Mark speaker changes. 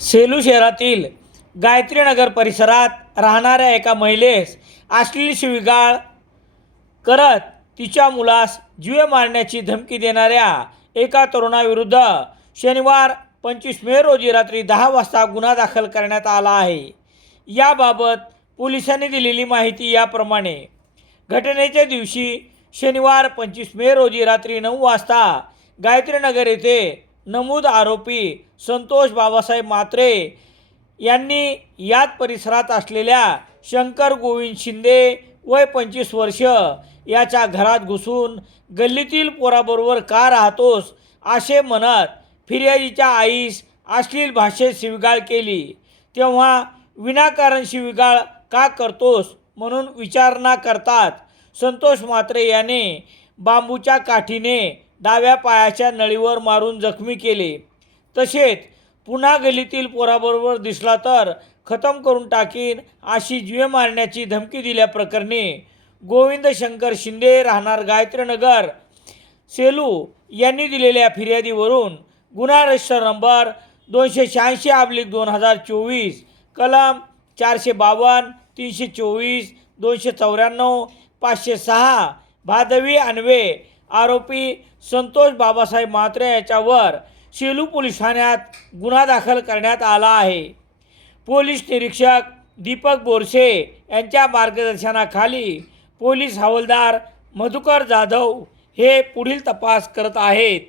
Speaker 1: सेलू शहरातील गायत्रीनगर परिसरात राहणाऱ्या एका महिलेस अश्लील शिवीगाळ करत तिच्या मुलास जीवे मारण्याची धमकी देणाऱ्या एका तरुणाविरुद्ध शनिवार पंचवीस मे रोजी रात्री दहा वाजता गुन्हा दाखल करण्यात आला आहे. याबाबत पोलिसांनी दिलेली माहिती याप्रमाणे घटनेच्या दिवशी शनिवार पंचवीस मे रोजी रात्री नऊ वाजता गायत्रीनगर येथे नमूद आरोपी संतोष बाबासाहेब मात्रे यांनी याच परिसरात असलेल्या शंकर गोविंद शिंदे वय पंचवीस वर्ष याच्या घरात घुसून गल्लीतील पोराबरोबर का राहतोस असे म्हणत फिर्यादीच्या आईस अश्लील भाषेत शिवीगाळ केली. तेव्हा विनाकारण शिवीगाळ का करतोस म्हणून विचारणा करतात संतोष मात्रे याने बांबूच्या काठीने डाव्या पायाच्या नळीवर मारून जखमी केले. तसेच पुन्हा गलीतील पोराबरोबर दिसला तर खतम करून टाकीन अशी जीवे मारण्याची धमकी दिल्याप्रकरणी गोविंद शंकर शिंदे राहणार गायत्रीनगर. सेलू यांनी दिलेल्या फिर्यादीवरून गुन्हा रजिस्टर नंबर दोनशे शहाऐंशी अब्लिक दोन हजार चोवीस कलम चारशे बावन्न तीनशे चोवीस दोनशे चौऱ्याण्णव पाचशे सहा भादवी अन्वे आरोपी संतोष बाबासाहेब म्हात्रे याच्यावर सेलू पोलीस ठाण्यात गुन्हा दाखल करण्यात आला आहे. पोलीस निरीक्षक दीपक बोरसे यांच्या मार्गदर्शनाखाली पोलीस हवालदार मधुकर जाधव हे पुढील तपास करत आहेत.